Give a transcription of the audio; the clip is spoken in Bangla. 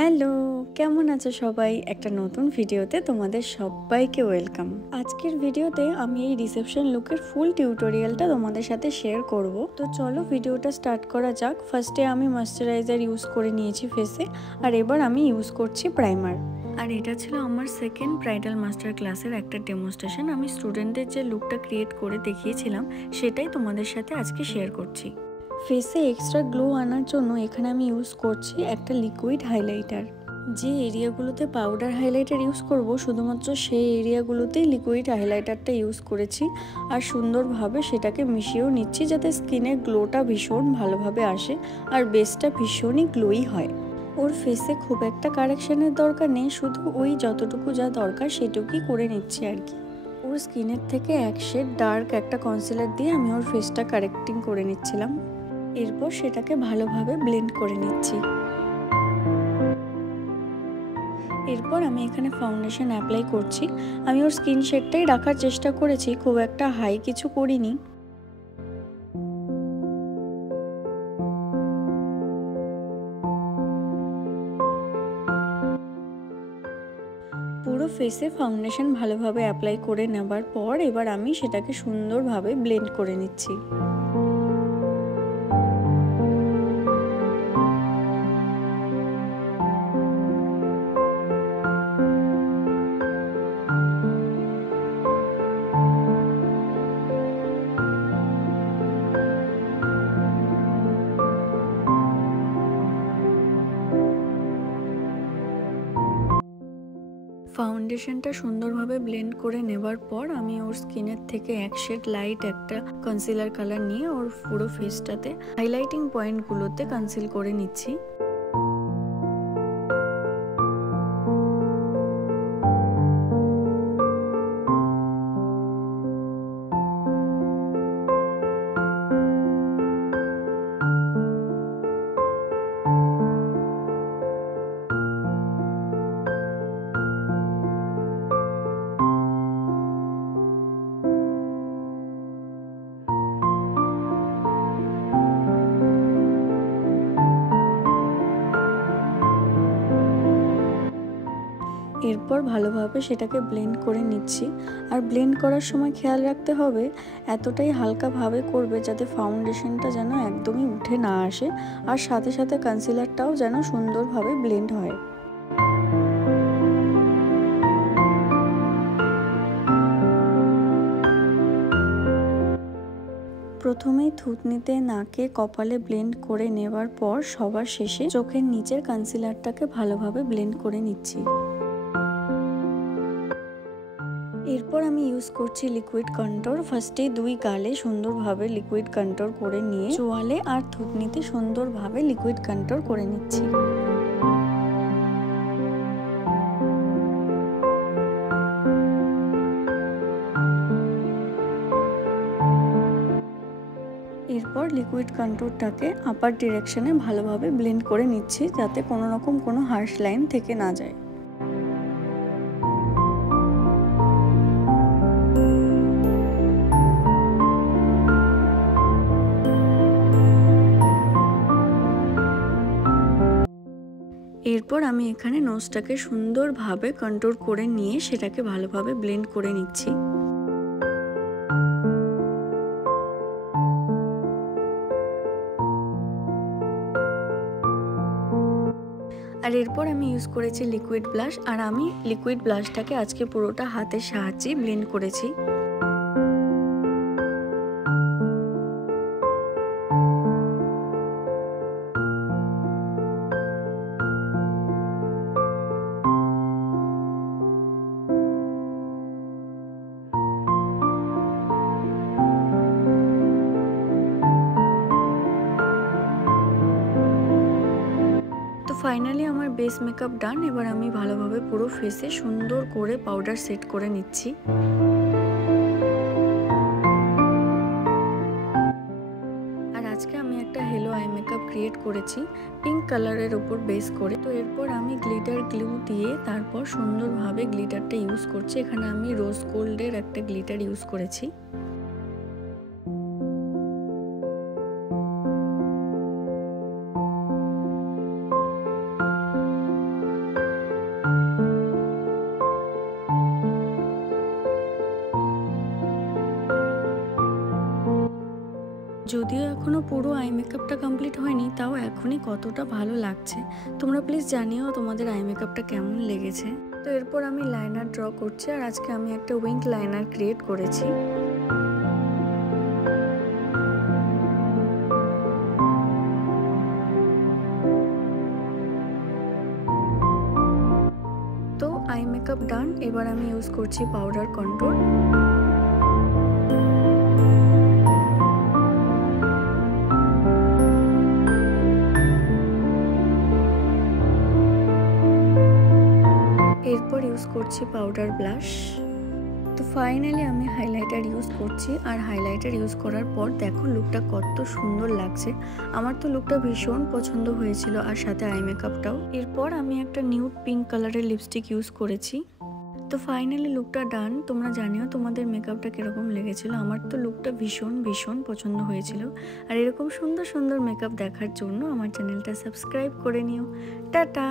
হ্যালো, কেমন আছো সবাই? একটা নতুন ভিডিওতে তোমাদের সবাইকে ওয়েলকাম। আজকের ভিডিওতে আমি এই রিসেপশন লুকের ফুল টিউটোরিয়ালটা তোমাদের সাথে শেয়ার করব। তো চলো ভিডিওটা স্টার্ট করা যাক। ফার্স্টে আমি ময়শ্চারাইজার ইউজ করে নিয়েছি ফেসে, আর এবার আমি ইউজ করছি প্রাইমার। আর এটা ছিল আমার সেকেন্ড ব্রাইডাল মাস্টার ক্লাসের একটা ডেমনস্ট্রেশন। আমি স্টুডেন্টদের যে লুকটা ক্রিয়েট করে দেখিয়েছিলাম সেটাই তোমাদের সাথে আজকে শেয়ার করছি। ফেসে এক্সট্রা গ্লো আনার জন্য এখানে আমি ইউজ করছি একটা লিকুইড হাইলাইটার। যে এরিয়াগুলোতে পাউডার হাইলাইটার ইউজ করব শুধুমাত্র সেই এরিয়াগুলোতেই লিকুইড হাইলাইটারটা ইউজ করেছি, আর সুন্দরভাবে সেটাকে মিশিয়েও নিচ্ছি যাতে স্কিনের গ্লোটা ভীষণ ভালোভাবে আসে আর বেসটা ভীষণই গ্লোই হয়। ওর ফেসে খুব একটা কারেকশানের দরকার নেই, শুধু ওই যতটুকু যা দরকার সেটুকুই করে নিচ্ছি আর কি। ওর স্কিনের থেকে এক শেড ডার্ক একটা কনসিলার দিয়ে আমি ওর ফেসটা কারেক্টিং করে নিচ্ছিলাম। এরপর সেটাকে ভালোভাবে ব্লেন্ড করে নিচ্ছি। এরপর আমি এখানে ফাউন্ডেশন অ্যাপ্লাই করছি। আমি ওর স্কিন শেডটাই রাখার চেষ্টা করেছি, খুব একটা হাই কিছু করিনি। পুরো ফেসে ফাউন্ডেশন ভালোভাবে অ্যাপ্লাই করে নেবার পর এবার আমি সেটাকে সুন্দরভাবে ব্লেন্ড করে নিচ্ছি। ফাউন্ডেশনটা সুন্দরভাবে ব্লেন্ড করে নেবার পর আমি ওর স্কিনের থেকে এক শেড লাইট একটা কনসিলার কালার নিয়ে ওর পুরো ফেসটাতে হাইলাইটিং পয়েন্টগুলোতে কনসিল করে নিচ্ছি। এরপর ভালোভাবে সেটাকে ব্লেন্ড করে নিচ্ছি। আর ব্লেন্ড করার সময় খেয়াল রাখতে হবে এতটাই হালকাভাবে করবে যাতে ফাউন্ডেশনটা যেন একদমই উঠে না আসে, আর সাথে সাথে কনসিলারটাও যেন সুন্দরভাবে ব্লেন্ড হয়। প্রথমেই থুতনিতে, নাকে, কপালে ব্লেন্ড করে নেবার পর সবার শেষে চোখের নিচের কনসিলারটাকে ভালোভাবে ব্লেন্ড করে নিচ্ছি। এরপর আমি ইউজ করছি লিকুইড কন্ট্রোল। ফার্স্টেই দুই গালে সুন্দরভাবে লিকুইড কন্ট্রোল করে নিয়ে চোয়ালে আর থুতনিতে সুন্দরভাবে লিকুইড কন্ট্রোল করে নিচ্ছি। এরপর লিকুইড কন্ট্রোলটাকে আপার ডিরেকশনে ভালোভাবে ব্লেন্ড করে নিচ্ছি যাতে কোনো রকম কোনো হার্শ লাইন থেকে না যায়। এরপর আমি এখানে নোজটাকে সুন্দরভাবে কন্ট্রোল করে নিয়ে সেটাকে ভালোভাবে ব্লেন্ড করে নিচ্ছি। আর এরপর আমি ইউজ করেছি লিকুইড ব্লাশ, আর আমি লিকুইড ব্লাশটাকে আজকে পুরোটা হাতের সাহায্যে ব্লেন্ড করেছি। ফাইনালি আমার বেস মেকআপ ডান। এবার আমি ভালোভাবে পুরো ফেসে সুন্দর করে পাউডার সেট করে নিচ্ছি। আর আজকে আমি একটা হেলো আই মেকআপ ক্রিয়েট করেছি পিঙ্ক কালারের উপর বেস করে। তো এরপর আমি গ্লিটার গ্লু দিয়ে তারপর সুন্দরভাবে গ্লিটারটা ইউজ করছি। এখানে আমি রোজ গোল্ডের একটা গ্লিটার ইউজ করেছি। যদিও এখনও পুরো আই মেকআপটা কমপ্লিট হয়নি, তাও এখনই কতটা ভালো লাগছে। তোমরা প্লিজ জানিও তোমাদের আই মেকআপটা কেমন লেগেছে। তো এরপর আমি লাইনার ড্র করছি, আর আজকে আমি একটা উইঙ্ক লাইনার ক্রিয়েট করেছি। তো আই মেকআপ ডান। এবার আমি ইউজ করছি পাউডার কন্ট্যুর। এরপর ইউজ করছি পাউডার ব্লাশ। তো ফাইনালি আমি হাইলাইটার ইউজ করছি, আর হাইলাইটার ইউজ করার পর দেখো লুকটা কত সুন্দর লাগছে। আমার তো লুকটা ভীষণ পছন্দ হয়েছিল, আর সাথে আই মেকআপটাও। এরপর আমি একটা নিউড পিঙ্ক কালারের লিপস্টিক ইউজ করেছি। তো ফাইনালি লুকটা ডান। তোমরা জানিও তোমাদের মেকআপটা কীরকম লেগেছিলো। আমার তো লুকটা ভীষণ ভীষণ পছন্দ হয়েছিল। আর এরকম সুন্দর সুন্দর মেকআপ দেখার জন্য আমার চ্যানেলটা সাবস্ক্রাইব করে নিও। টাটা।